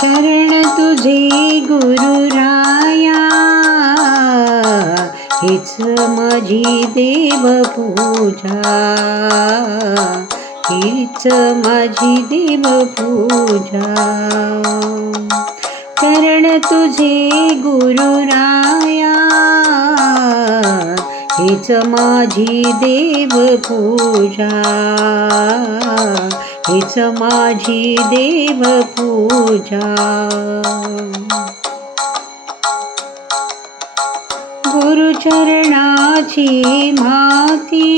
चरण तुझे गुरुराया, हीच माझी देवपूजा, हीच माझी देवपूजा. चरण तुझे गुरुराया, हीच माझी देवपूजा, हीच माझी देवपूजा. गुरुचरणाची माती,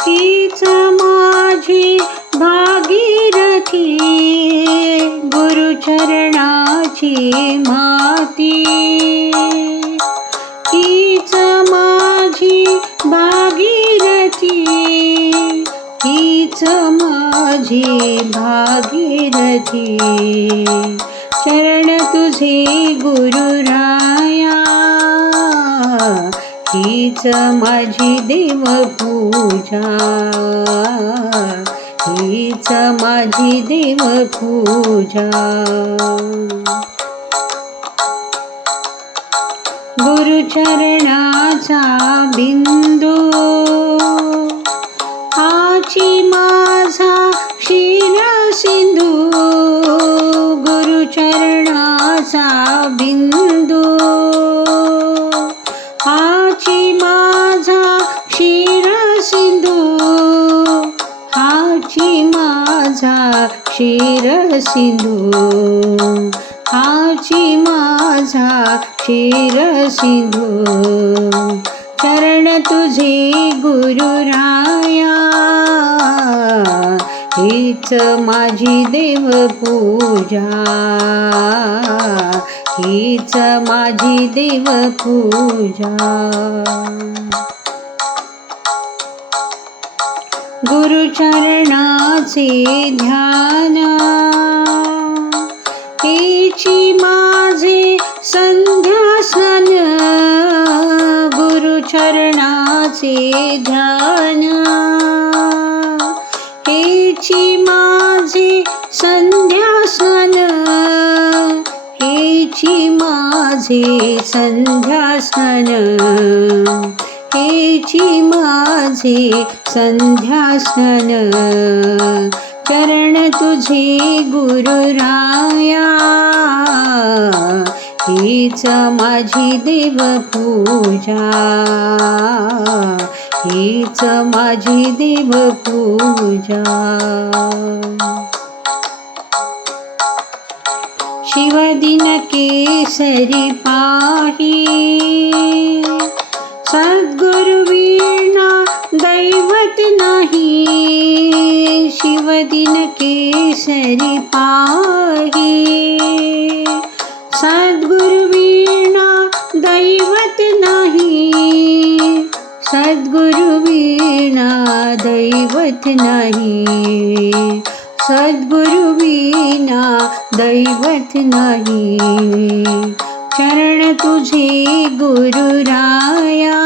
हीच माझी भागीरथी. गुरुचरणाची माती, हीच माझी भागीरथी, हीच माझी भागीरथी. चरण तुझे गुरुराया, हीच माझी देवपूजा, हीच माझी देवपूजा. गुरुचरणाचा बिंदू, हाची माझा क्षीरसिंधू. गुरुचरणाचा बिंदू, हाची माझा क्षीरसिंधू, हाची माझा क्षीरसिंधू, हाची माझा क्षीरसिंधू. चरण तुझे गुरुराया, हीच माझी देवपूजा, हीच माझी देवपूजा. गुरुचरणाचे ध्यान, हेची माझे संध्यास्नान. गुरुचरणाचे ध्यान, हेची माझे संध्यास्नान, हेची माझे संध्यास्नान, हेची माझे संध्यास्नान. चरण तुझे गुरुराया, हीच माझी देवपूजा, हीच माझी देवपूजा. शिवदिन केसरी पाही, सद्गुरु वीणा दैवत नाही. शिवदिन केसरी पाही, सद्गुरु वीणा दैवत नाही. सद्गुरु वीणा दैवत नाही, सद्गुरु वीणा दैवत नाही. चरण तुझे गुरुराया,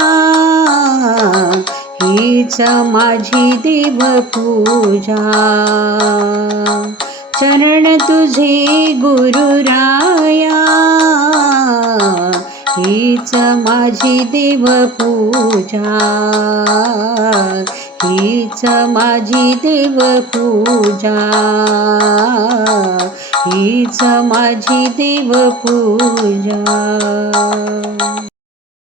हीच माझी देवपूजा. चरण तुझे गुरुराया, हीच माझी देवपूजा, हीच माझी देवपूजा, हीच माझी देवपूजा.